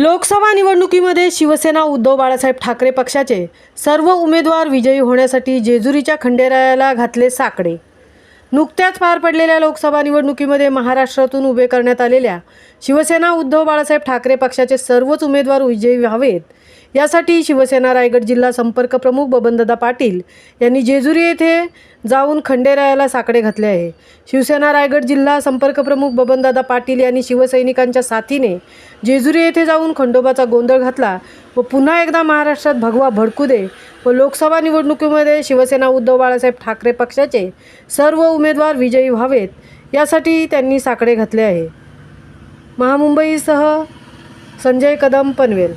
लोकसभा निवडणुकीमध्ये शिवसेना उद्धव बाळासाहेब ठाकरे पक्षाचे सर्व उमेदवार विजयी होण्यासाठी जेजुरीच्या खंडेरायाला घातले साकडे। नुकत्याच पार पडलेल्या लोकसभा निवडणुकीमध्ये महाराष्ट्रातून उभे करण्यात आलेल्या शिवसेना उद्धव बाळासाहेब ठाकरे पक्षाचे सर्वच उमेदवार विजयी व्हावेत यासाठी शिवसेना रायगड जिल्हा संपर्क प्रमुख बबनदादा पाटील यांनी जेजुरी येथे जाऊन खंडेरायाला साकडे घातले आहे। शिवसेना रायगड जिल्हा संपर्क प्रमुख बबनदादा पाटील यांनी शिवसैनिकांच्या साथीने जेजुरी येथे जाऊन खंडोबाचा गोंधळ घातला व पुन्हा एकदा महाराष्ट्रात भगवा भडकू दे व लोकसभा निवडणुकीमध्ये शिवसेना उद्धव बाळासाहेब ठाकरे पक्षाचे सर्व उमेदवार विजयी व्हावेत यासाठी त्यांनी साकडे घातले आहे। महामुंबईसह संजय कदम, पनवेल।